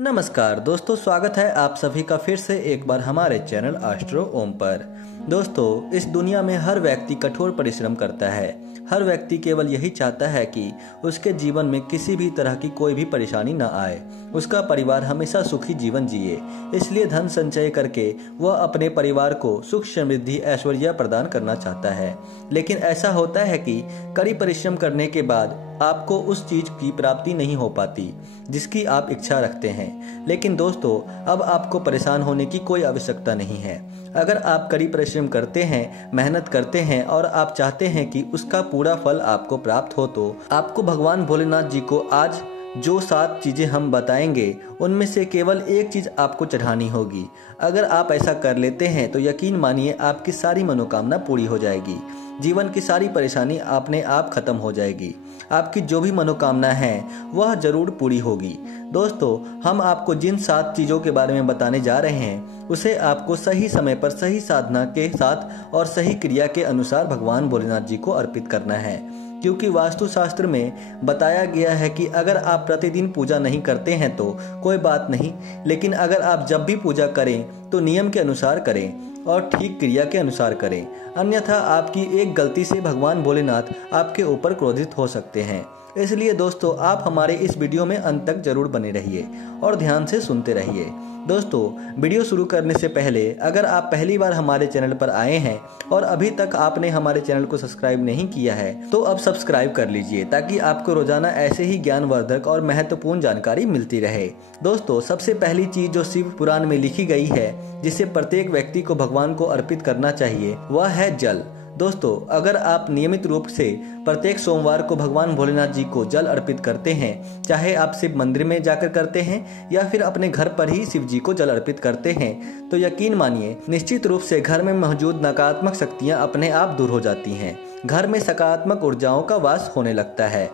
नमस्कार दोस्तों, स्वागत है आप सभी का फिर से एक बार हमारे चैनल एस्ट्रो ओम पर। दोस्तों, इस दुनिया में हर व्यक्ति कठोर परिश्रम करता है। हर व्यक्ति केवल यही चाहता है कि उसके जीवन में किसी भी तरह की कोई भी परेशानी न आए, उसका परिवार हमेशा सुखी जीवन जिए। इसलिए धन संचय करके वह अपने परिवार को सुख समृद्धि ऐश्वर्य प्रदान करना चाहता है। लेकिन ऐसा होता है कि कड़ी परिश्रम करने के बाद आपको उस चीज की प्राप्ति नहीं हो पाती जिसकी आप इच्छा रखते हैं। लेकिन दोस्तों, अब आपको परेशान होने की कोई आवश्यकता नहीं है। अगर आप कड़ी परिश्रम करते हैं, मेहनत करते हैं और आप चाहते हैं कि उसका पूरा फल आपको प्राप्त हो, तो आपको भगवान भोलेनाथ जी को आज जो 7 चीजें हम बताएंगे उनमें से केवल एक चीज आपको चढ़ानी होगी। अगर आप ऐसा कर लेते हैं तो यकीन मानिए आपकी सारी मनोकामना पूरी हो जाएगी। जीवन की सारी परेशानी अपने आप खत्म हो जाएगी। आपकी जो भी मनोकामना है वह जरूर पूरी होगी। दोस्तों, हम आपको जिन 7 चीजों के बारे में बताने जा रहे हैं उसे आपको सही समय पर सही साधना के साथ और सही क्रिया के अनुसार भगवान भोलेनाथ जी को अर्पित करना है। क्योंकि वास्तुशास्त्र में बताया गया है कि अगर आप प्रतिदिन पूजा नहीं करते हैं तो कोई बात नहीं, लेकिन अगर आप जब भी पूजा करें तो नियम के अनुसार करें और ठीक क्रिया के अनुसार करें, अन्यथा आपकी एक गलती से भगवान भोलेनाथ आपके ऊपर क्रोधित हो सकते हैं। इसलिए दोस्तों, आप हमारे इस वीडियो में अंत तक जरूर बने रहिए और ध्यान से सुनते रहिए। दोस्तों, वीडियो शुरू करने से पहले अगर आप पहली बार हमारे चैनल पर आए हैं और अभी तक आपने हमारे चैनल को सब्सक्राइब नहीं किया है तो अब सब्सक्राइब कर लीजिए, ताकि आपको रोजाना ऐसे ही ज्ञानवर्धक और महत्वपूर्ण जानकारी मिलती रहे। दोस्तों, सबसे पहली चीज जो शिव पुराण में लिखी गई है जिसे प्रत्येक व्यक्ति को भगवान को अर्पित करना चाहिए वह है जल। दोस्तों, अगर आप नियमित रूप से प्रत्येक सोमवार को भगवान भोलेनाथ जी को जल अर्पित करते हैं, चाहे आप शिव मंदिर में जाकर करते हैं या फिर अपने घर पर ही शिव जी को जल अर्पित करते हैं, तो यकीन मानिए निश्चित रूप से घर में मौजूद नकारात्मक शक्तियां अपने आप दूर हो जाती हैं। घर में सकारात्मक ऊर्जाओं का वास होने लगता है।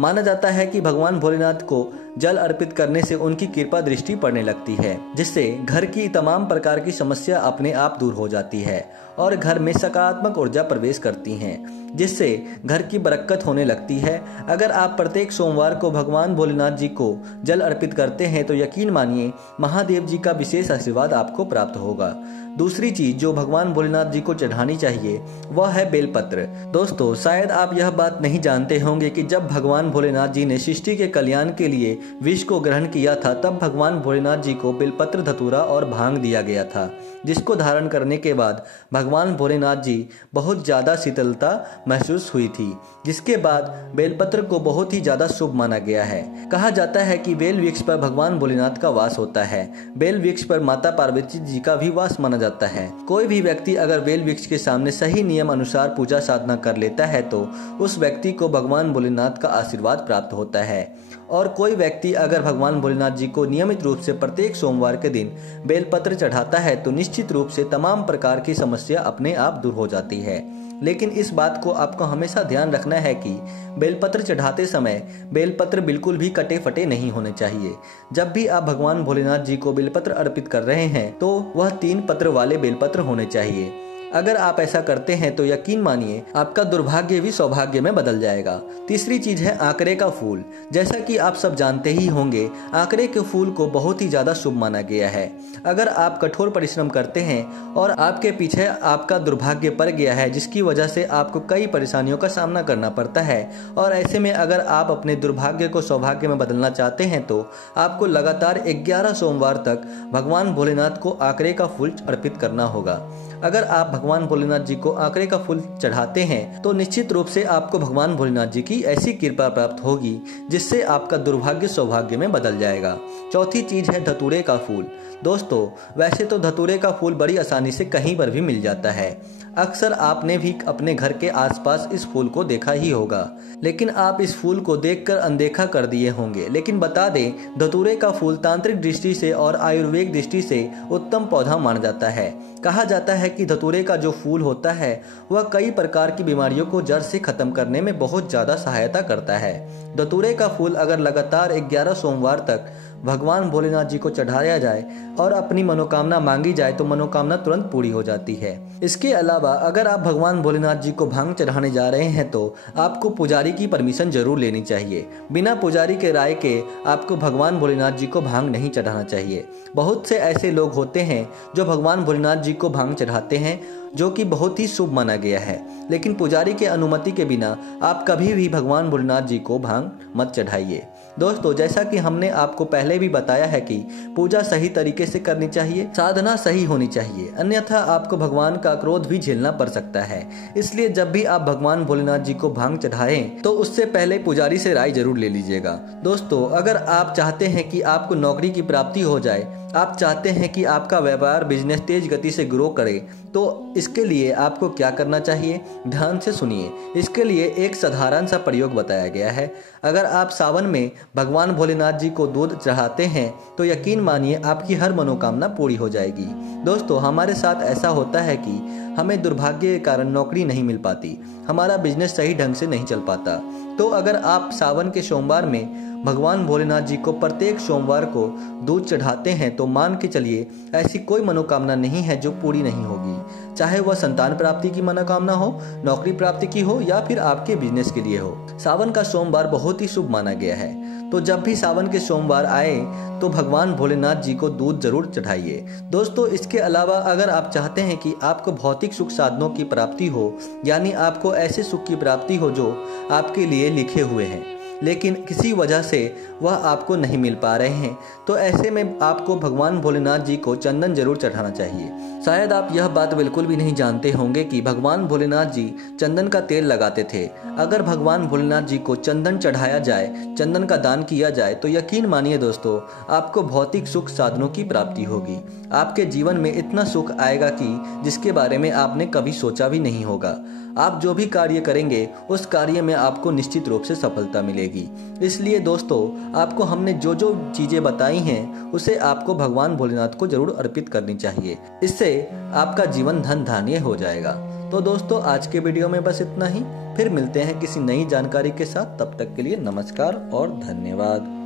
माना जाता है कि भगवान भोलेनाथ को जल अर्पित करने से उनकी कृपा दृष्टि पड़ने लगती है, जिससे घर की तमाम प्रकार की समस्या अपने आप दूर हो जाती है और घर में सकारात्मक ऊर्जा प्रवेश करती हैं, जिससे घर की बरकत होने लगती है। अगर आप प्रत्येक सोमवार को भगवान भोलेनाथ जी को जल अर्पित करते हैं तो यकीन मानिए महादेव जी का विशेष आशीर्वाद आपको प्राप्त होगा। दूसरी चीज जो भगवान भोलेनाथ जी को चढ़ानी चाहिए वह है बेलपत्र। दोस्तों, शायद आप यह बात नहीं जानते होंगे कि जब भगवान भोलेनाथ जी ने सृष्टि के कल्याण के लिए विष को ग्रहण किया था, तब भगवान भोलेनाथ जी को बेलपत्र, धतूरा और भांग दिया गया था, जिसको धारण करने के बाद भगवान भोलेनाथ जी बहुत ज्यादा शीतलता महसूस हुई थी, जिसके बाद बेलपत्र को बहुत ही ज्यादा शुभ माना गया है। कहा जाता है कि बेल वृक्ष पर भगवान भोलेनाथ का वास होता है। बेल वृक्ष पर माता पार्वती जी का भी वास माना जाता है। कोई भी व्यक्ति अगर बेल वृक्ष के सामने सही नियम अनुसार पूजा साधना कर लेता है तो उस व्यक्ति को भगवान भोलेनाथ का आशीर्वाद प्राप्त होता है। और कोई व्यक्ति अगर भगवान भोलेनाथ जी को नियमित रूप से प्रत्येक सोमवार के दिन बेलपत्र चढ़ाता है तो निश्चित रूप से तमाम प्रकार की समस्या अपने आप दूर हो जाती है। लेकिन इस बात को आपको हमेशा ध्यान रखना है कि बेलपत्र चढ़ाते समय बेलपत्र बिल्कुल भी कटे फटे नहीं होने चाहिए। जब भी आप भगवान भोलेनाथ जी को बेलपत्र अर्पित कर रहे हैं तो वह 3 पत्र वाले बेलपत्र होने चाहिए। अगर आप ऐसा करते हैं तो यकीन मानिए आपका दुर्भाग्य भी सौभाग्य में बदल जाएगा। तीसरी चीज है आंकड़े का फूल। जैसा कि आप सब जानते ही होंगे, आंकड़े के फूल को बहुत ही ज्यादा शुभ माना गया है। अगर आप कठोर परिश्रम करते हैं और आपके पीछे आपका दुर्भाग्य पड़ गया है, जिसकी वजह से आपको कई परेशानियों का सामना करना पड़ता है, और ऐसे में अगर आप अपने दुर्भाग्य को सौभाग्य में बदलना चाहते हैं तो आपको लगातार 11 सोमवार तक भगवान भोलेनाथ को आंकड़े का फूल अर्पित करना होगा। अगर आप भगवान भोलेनाथ जी को आंकड़े का फूल चढ़ाते हैं तो निश्चित रूप से आपको भगवान भोलेनाथ जी की ऐसी कृपा प्राप्त होगी जिससे आपका दुर्भाग्य सौभाग्य में बदल जाएगा। चौथी चीज है धतूरे का फूल। दोस्तों, वैसे तो धतूरे का फूल बड़ी आसानी से कहीं पर भी मिल जाता है। अक्सर आपने भी अपने घर के आसपास इस फूल को देखा ही होगा, लेकिन आप इस फूल को देखकर अनदेखा कर दिए होंगे। लेकिन बता दें, धतूरे का फूल तांत्रिक दृष्टि से और आयुर्वेद दृष्टि से उत्तम पौधा माना जाता है। कहा जाता है कि धतूरे का जो फूल होता है वह कई प्रकार की बीमारियों को जड़ से खत्म करने में बहुत ज्यादा सहायता करता है। धतूरे का फूल अगर लगातार 11 सोमवार तक भगवान भोलेनाथ जी को चढ़ाया जाए और अपनी मनोकामना मांगी जाए तो मनोकामना तुरंत पूरी हो जाती है। इसके अलावा अगर आप भगवान भोलेनाथ जी को भांग चढ़ाने जा रहे हैं तो आपको पुजारी की परमिशन जरूर लेनी चाहिए। बिना पुजारी के राय के आपको भगवान भोलेनाथ जी को भांग नहीं चढ़ाना चाहिए। बहुत से ऐसे लोग होते हैं जो भगवान भोलेनाथ जी को भांग चढ़ाते हैं, जो कि बहुत ही शुभ माना गया है, लेकिन पुजारी के अनुमति के बिना आप कभी भी भगवान भोलेनाथ जी को भांग मत चढ़ाइए। दोस्तों, जैसा कि हमने आपको पहले भी बताया है कि पूजा सही तरीके से करनी चाहिए, साधना सही होनी चाहिए, अन्यथा आपको भगवान का क्रोध भी झेलना पड़ सकता है। इसलिए जब भी आप भगवान भोलेनाथ जी को भांग चढ़ाएं तो उससे पहले पुजारी से राय जरूर ले लीजिएगा। दोस्तों, अगर आप चाहते हैं कि आपको नौकरी की प्राप्ति हो जाए, आप चाहते हैं कि आपका व्यापार बिजनेस तेज गति से ग्रो करे, तो इसके लिए आपको क्या करना चाहिए, ध्यान से सुनिए। इसके लिए एक साधारण सा प्रयोग बताया गया है। अगर आप सावन में भगवान भोलेनाथ जी को दूध चढ़ाते हैं तो यकीन मानिए आपकी हर मनोकामना पूरी हो जाएगी। दोस्तों, हमारे साथ ऐसा होता है कि हमें दुर्भाग्य के कारण नौकरी नहीं मिल पाती, हमारा बिजनेस सही ढंग से नहीं चल पाता। तो अगर आप सावन के सोमवार में भगवान भोलेनाथ जी को प्रत्येक सोमवार को दूध चढ़ाते हैं तो मान के चलिए ऐसी कोई मनोकामना नहीं है जो पूरी नहीं होगी, चाहे वह संतान प्राप्ति की मनोकामना हो, नौकरी प्राप्ति की हो या फिर आपके बिजनेस के लिए हो। सावन का सोमवार बहुत ही शुभ माना गया है, तो जब भी सावन के सोमवार आए तो भगवान भोलेनाथ जी को दूध जरूर चढ़ाइए। दोस्तों, इसके अलावा अगर आप चाहते हैं कि आपको भौतिक सुख साधनों की प्राप्ति हो, यानी आपको ऐसे सुख की प्राप्ति हो जो आपके लिए लिखे हुए हैं लेकिन किसी वजह से वह आपको नहीं मिल पा रहे हैं, तो ऐसे में आपको भगवान भोलेनाथ जी को चंदन जरूर चढ़ाना चाहिए। शायद आप यह बात बिल्कुल भी नहीं जानते होंगे कि भगवान भोलेनाथ जी चंदन का तेल लगाते थे। अगर भगवान भोलेनाथ जी को चंदन चढ़ाया जाए, चंदन का दान किया जाए, तो यकीन मानिए दोस्तों, आपको भौतिक सुख साधनों की प्राप्ति होगी। आपके जीवन में इतना सुख आएगा कि जिसके बारे में आपने कभी सोचा भी नहीं होगा। आप जो भी कार्य करेंगे उस कार्य में आपको निश्चित रूप से सफलता मिलेगी। इसलिए दोस्तों, आपको हमने जो जो चीजें बताई हैं उसे आपको भगवान भोलेनाथ को जरूर अर्पित करनी चाहिए। इससे आपका जीवन धन धान्य हो जाएगा। तो दोस्तों, आज के वीडियो में बस इतना ही। फिर मिलते हैं किसी नई जानकारी के साथ। तब तक के लिए नमस्कार और धन्यवाद।